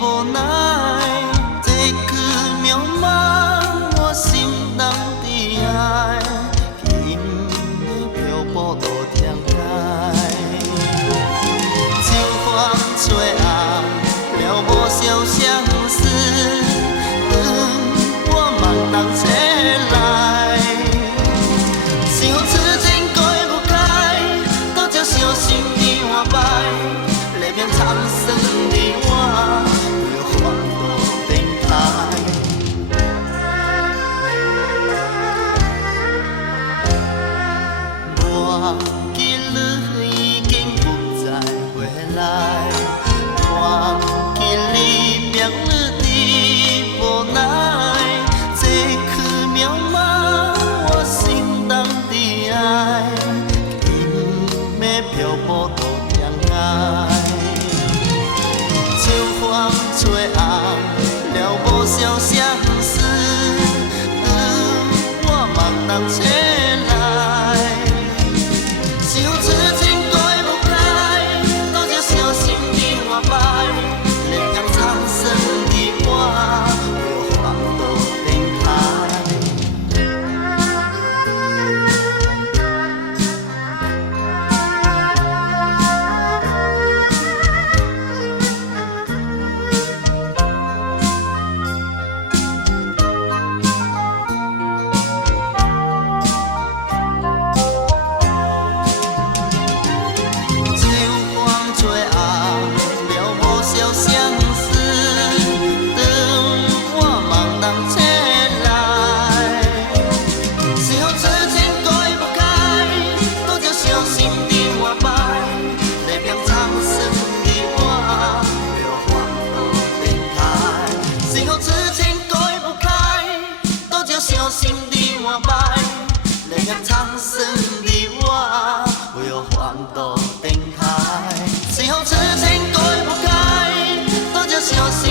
无奈，这句渺茫我心内的爱，轻的漂泊路天涯。秋风吹红了无消相思，我茫然醒来，想此情改不开，多少伤心的换摆，泪变苍生的我，为烦恼展开。忘记你已经不再回来，忘记离别你的无奈，这去渺茫我心中的爱，轻的漂泊路天涯。秋风吹红了无消相思，我茫然醒来，想此情改不开，多少伤心的换摆，泪染苍生的我，为烦恼展开。秋风吹红了无消相思，我茫然醒来，想此情改不开，多少伤心的换摆，泪变苍生的我，为烦恼展开。想此情改不开，多少伤心的换摆，泪变苍生的我，为烦恼展开。想此情改不开，多少伤心。